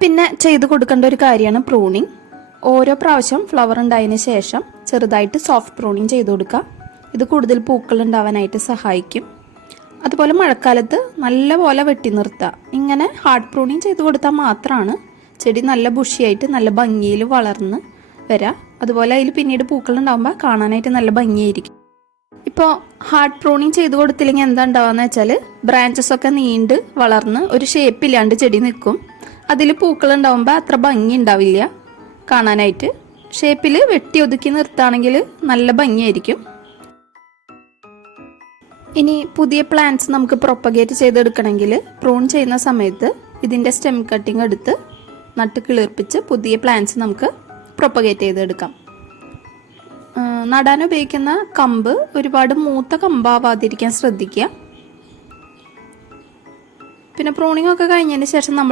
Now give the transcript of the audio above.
പിന്നെ ചെയ്തു കൊടുക്കേണ്ട ഒരു കാര്യമാണ് പ്രൂണിങ് ഓരോ പ്രാവശ്യം ഫ്ലവർ ഉണ്ടായതിന് ശേഷം ചെറുതായിട്ട് സോഫ്റ്റ് പ്രൂണിങ് ചെയ്തു കൊടുക്കുക. ഇത് കൂടുതൽ പൂക്കൾ ഉണ്ടാവാനായിട്ട് സഹായിക്കും. അതുപോലെ മഴക്കാലത്ത് നല്ലപോലെ വെട്ടി നിർത്തുക. ഇങ്ങനെ ഹാർഡ് പ്രൂണിങ് ചെയ്തു കൊടുത്താൽ മാത്രമാണ് ചെടി നല്ല ബുഷിയായിട്ട് നല്ല ഭംഗിയിൽ വളർന്ന് വരിക അതുപോലെ അതിൽ പിന്നീട് പൂക്കൾ ഉണ്ടാകുമ്പോൾ കാണാനായിട്ട് നല്ല ഭംഗിയായിരിക്കും. ഇപ്പോൾ ഹാർഡ് പ്രൂണിങ് ചെയ്ത് കൊടുത്തില്ലെങ്കിൽ എന്താ ഉണ്ടാവുക വെച്ചാൽ ബ്രാഞ്ചസ് ഒക്കെ നീണ്ട് വളർന്ന് ഒരു ഷേപ്പില്ലാണ്ട് ചെടി നിൽക്കും. അതിൽ പൂക്കൾ ഉണ്ടാവുമ്പോൾ അത്ര ഭംഗി ഉണ്ടാവില്ല കാണാനായിട്ട്. ഷേപ്പിൽ വെട്ടി ഒതുക്കി നിർത്തുകയാണെങ്കിൽ നല്ല ഭംഗിയായിരിക്കും. ഇനി പുതിയ പ്ലാന്റ്സ് നമുക്ക് പ്രൊപ്പഗേറ്റ് ചെയ്തെടുക്കണമെങ്കിൽ പ്രൂൺ ചെയ്യുന്ന സമയത്ത് ഇതിന്റെ സ്റ്റെം കട്ടിങ് എടുത്ത് നട്ട് കിളിർപ്പിച്ച് പുതിയ പ്ലാന്റ്സ് നമുക്ക് പ്രൊപ്പഗേറ്റ് ചെയ്തെടുക്കാം. നടാൻ ഉപയോഗിക്കുന്ന കമ്പ് ഒരുപാട് മൂത്ത കമ്പാവാതിരിക്കാൻ ശ്രദ്ധിക്കുക. പിന്നെ പ്രൂണിംഗ് ഒക്കെ കഴിഞ്ഞതിന് ശേഷം നമ്മൾ